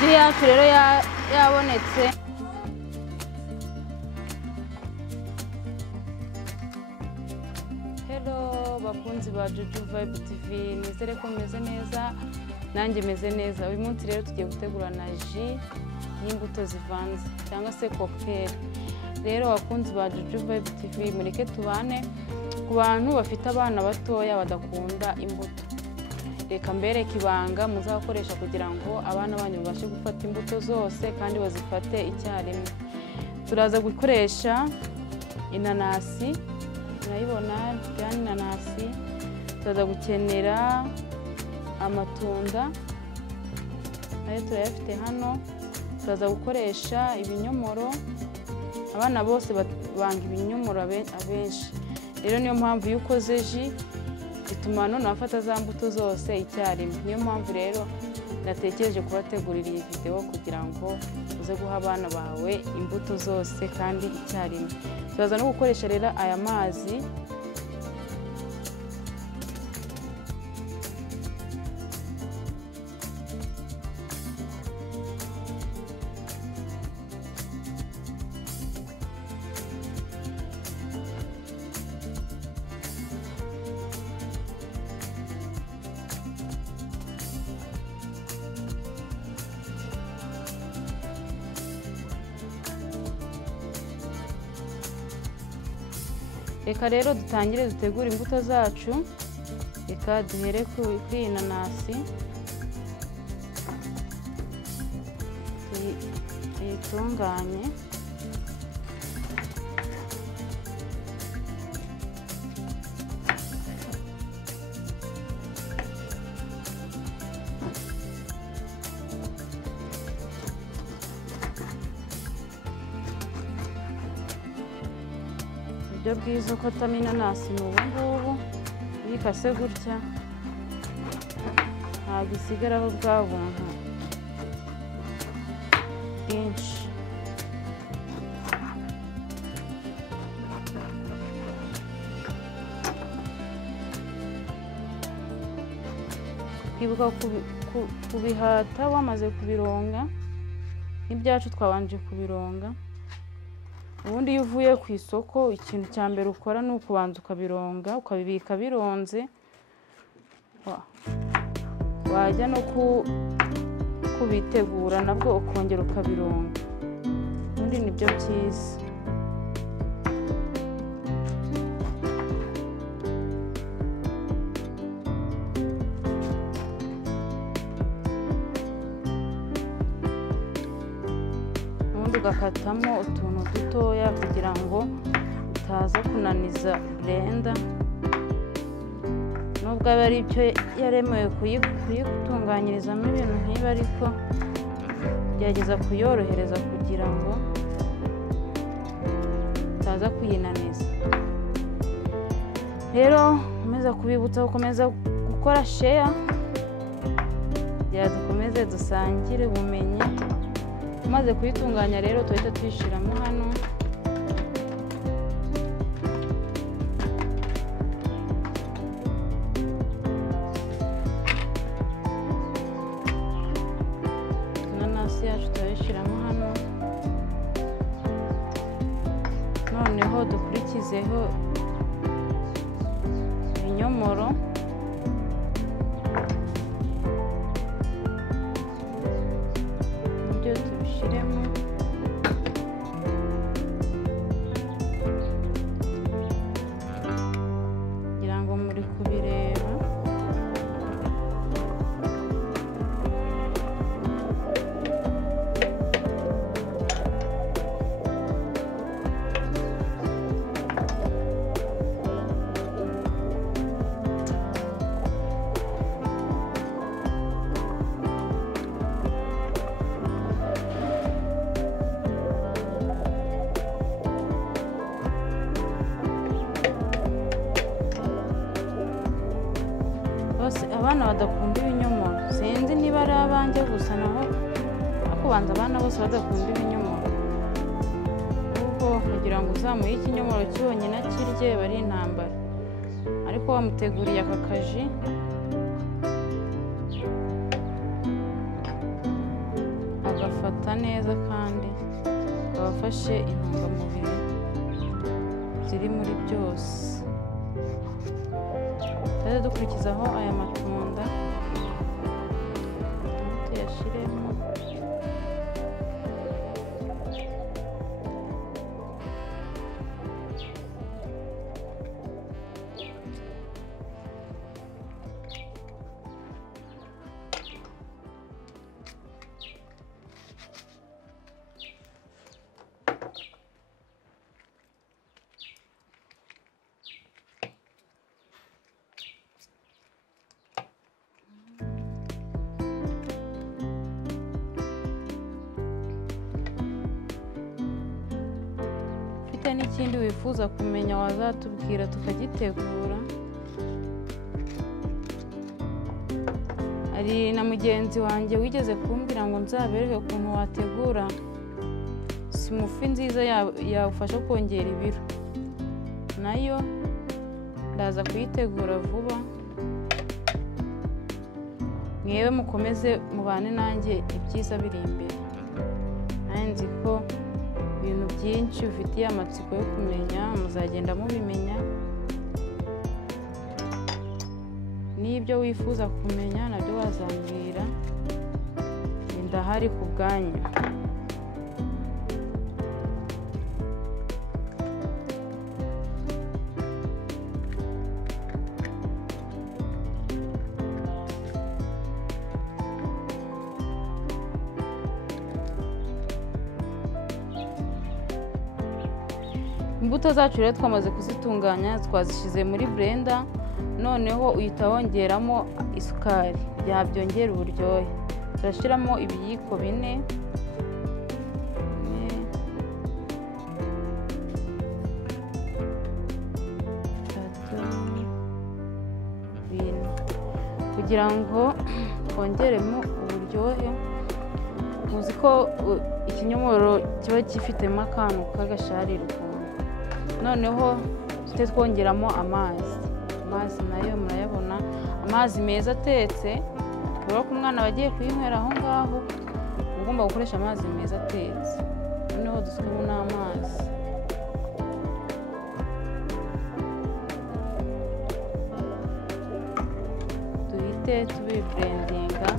ji yacu rero yabonetse. Hello bakunzi ba Juju Vibe TV, nizere ko meze neza nanjye meze neza. Uyu munsi rero tugiye gutegura na ji y'imbuto zivanze cyangwa se cocktail. Rero bakunzi ba Juju Vibe TV, mureke tubane ku bantu bafite abana batoya badakunda imbuto. Reka mbereke ibanga muzakoresha kugira ngo abana banyu babashe gufata imbuto zose kandi bazifate icyarimwe. Turaza gukoresha inanasi, murayibona yani inanasi. Turaza gukenera amatunda nayo turayafite hano. Turaza gukoresha ibinyomoro, abana bose banga ibinyomoro abenshi. Rero niyo mpamvu iyo ukoze ji bituma none afata za mbuto zose icyarimwe. Niyo mpamvu rero natekereje kubategurira iyi video kugira ngo uze guha abana bawe imbuto zose kandi icyarimwe. Turaza no gukoresha rero aya mazi. Reka rero dutangire dutegura imbuto zacu. Reka duhere kuri iyi nanasi, tuyitunganye. Uburyo bwiza ko atamo inanasi ni ubu ngubu. Iyo ikase gutya ntabwo isigaraho bwa buntu bwinshi. Kwibuka kubihata wamaze kubironga. N'ibyacu twabanje kubironga. Ubundi iyo uvuye ku isoko ikintu cya mbere ukora ni ukubanza ukabironga, ukabibika bironze. Wajya no kubitegura nabwo ukongera ukabironga. Ubundi nibyo byiza. Ugakatamo utuntu dutoya kugira ngo utaza kunaniza blender. Nubwo aba ari byo yaremewe kuyigutunganyirizamo ibintu nk'ibi, ariko gerageza kuyorohereza kugira ngo utaza kuyinaniza. Rero komeza kubibutsa gukomeza gukora share kugira dukomeze dusangire ubumenyi. Maze kuyitunganya rero tuhita tuyishiramo hano. Inanasi yacu tuyishiramo hano. Noneho dukurikizeho ibinyomoro. Tubishiremo kugira ngo muri kubireba. Abana badakunda ibinyomoro, sinzi niba ari abanjye gusa, naho akubanza abana bose badakunda ibinyomoro. Kuko kugira ngo uzamuye ikinyomoro cyonyine akirye bari intambara. Ariko wamuteguriye aka kaji bifata neza kandi abafashe intungamubiri ziri muri byose. Tujye dukurikizaho aya matunda tuyashiremo. N'ikindi wifuza kumenya wazatubwira tukagitegura. Hari na mugenzi wanjye wigeze kumbwira ngo nzabereke ukuntu wategura simufi nziza yagufasha kongera ibiro, nayo ndaza kuyitegura vuba. Mwewe mukomeze mubane nanjye, ibyiza biri imbere. Nzi ko ibintu byinshi ufitiye amatsiko yo kumenya muzagenda mubimenya, n'ibyo wifuza kumenya nabyo wazambwira, ndahari ku bwanyu. Imbuto zacu rero twamaze kuzitunganya, twazishyize muri blender, noneho uhita wongeramo isukari byabyongera uburyohe. Turashyiramo ibiyiko 4, kugira ngo twongeremo uburyohe. Muzi ko ikinyomoro kiba gifitemo akantu k'agasharire. Noneho tujye twongeramo amazi nayo murayabona, amazi meza atetse. Kubera ko umwana bagiye kuyinywera aho ngaho, ugomba gukoresha amazi meza atetse. Noneho dusukamo n'amazi. Duhite tubiblendinga.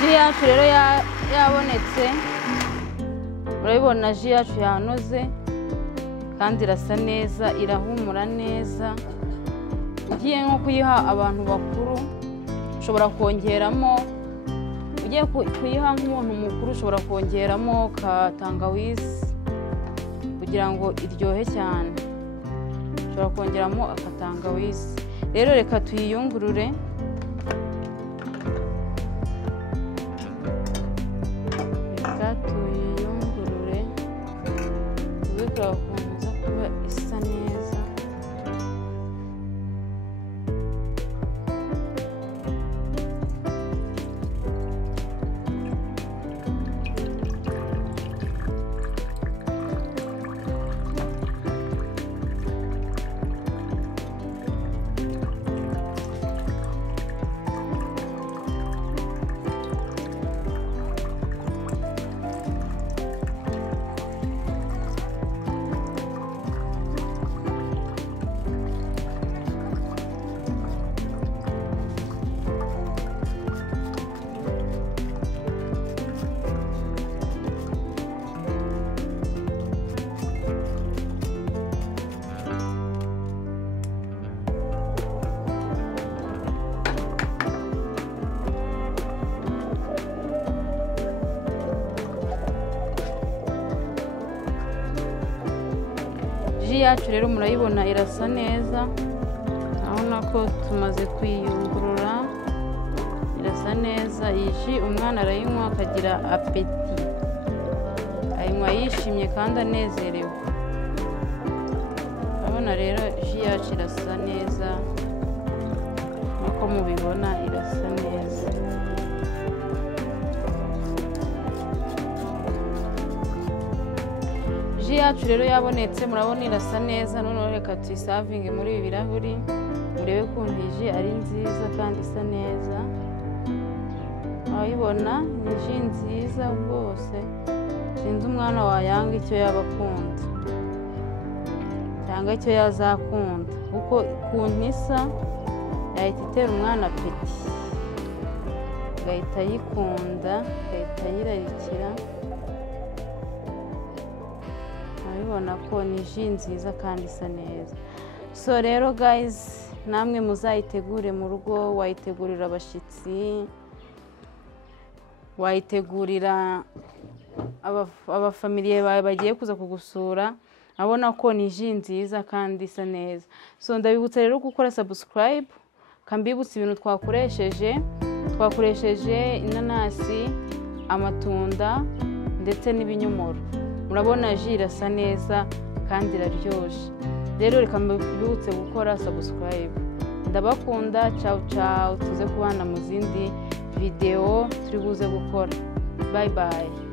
Ji yacu rero yabonetse, urabibona ji yacu yanoze kandi irasa neza, irahumura neza. Ugiye nko kuyiha abantu bakuru ushobora kongeramo, ugiye kuyiha nk'umuntu mukuru ushobora kongeramo ka tangawizi kugira ngo iryohe cyane. Ushobora kongeramo akatangawizi. Rero reka tuyiyungurure. Turakomeza kuba isa neza. ji yacu rero murayibona irasa neza, urabona ko tumaze kuyiyungurura, irasa neza. Iyi ji umwana arayinywa akagira apeti, ayinywa yishimye kandi anezerewe. Urabona rero ji yacu irasa neza, nk'uko mubibona irasa neza. Ji yacu rero yabonetse, murabona irasa neza. Noneho reka tuyisavinge muri ibi birahuri, murebe ukuntu iyi ji ari nziza kandi isa neza. Urabibona ni ji nziza rwose, sinzi umwana wayanga icyo yaba akunda cyangwa icyo yazakunda, kuko ukuntu isa yahita itera umwana apeti, agahita ayikunda, agahita ayirarikira. Urabibona ko ni ji nziza kandi isa neza. So rero guys, namwe muzayitegure mu rugo, wayitegurira abashyitsi, wayitegurira abafamiliye bawe bagiye kuza kugusura. Abona ko ni ji nziza kandi isa neza. So ndabibutsa rero gukora subscribe, kambibutsa ibintu twakoresheje inanasi, amatunda ndetse n'ibinyomoro. Murabona ji irasa neza kandi iraryoshye. Rero reka mbibutse gukora subscribe. Ndabakunda, ciao ciao, tuze kubana mu zindi video turi buze gukora. Bye bye.